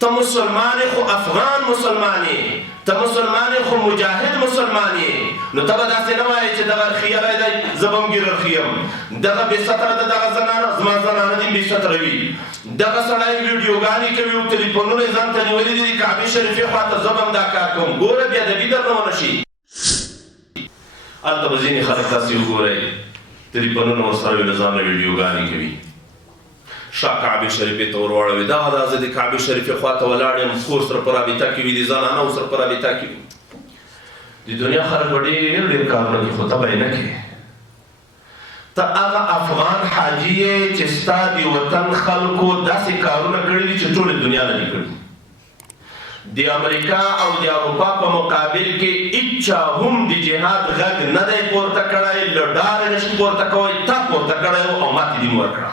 ته مسلمان خو افغان مسلمان یې، ته مسلمان خو مجاهد مسلمان یې، نو ته به داسې نه وایې چې دغه رخیلی دی زه به هم ګیررخي یم، دغه بې ستره ده دغه زنانه زما زنانه دې بې ستره وي، دغه سړی ویډیوګانې کوي او تلیفونونه یې ځان ته نیولي دي د کعبې شریفې خواته زه به هم دا کار کوم. ګوره بېادبي درنه ونه شي. هلته به ځینې خلک تاسې وګورئ تلیفونونه ورسره وي له ځانه ویډیوګانې کوي، شا کعبې شریفې ته ور واړوي، دغه دا زه د کعبې شریفې خواته ولاړ یم، کور سره په رابطه کې وي، د زنانو سره په رابطه کې وي. د دنیا خلک به ډېر ډېر کارونه کوي خو ته به یې نه کوې. ته هغه افغان حاجي یې چې ستا د وطن خلکو داسې کارونه کړي دي چې ټولې دنیا نه دي کړي. د امریکا او د اروپا په مقابل کې هیچا هم د جهاد غږ نه دی پورته کړی، له ډاره نه شي پورته کوی، تا پورته کړی و او ماتې دې مو ورکړه.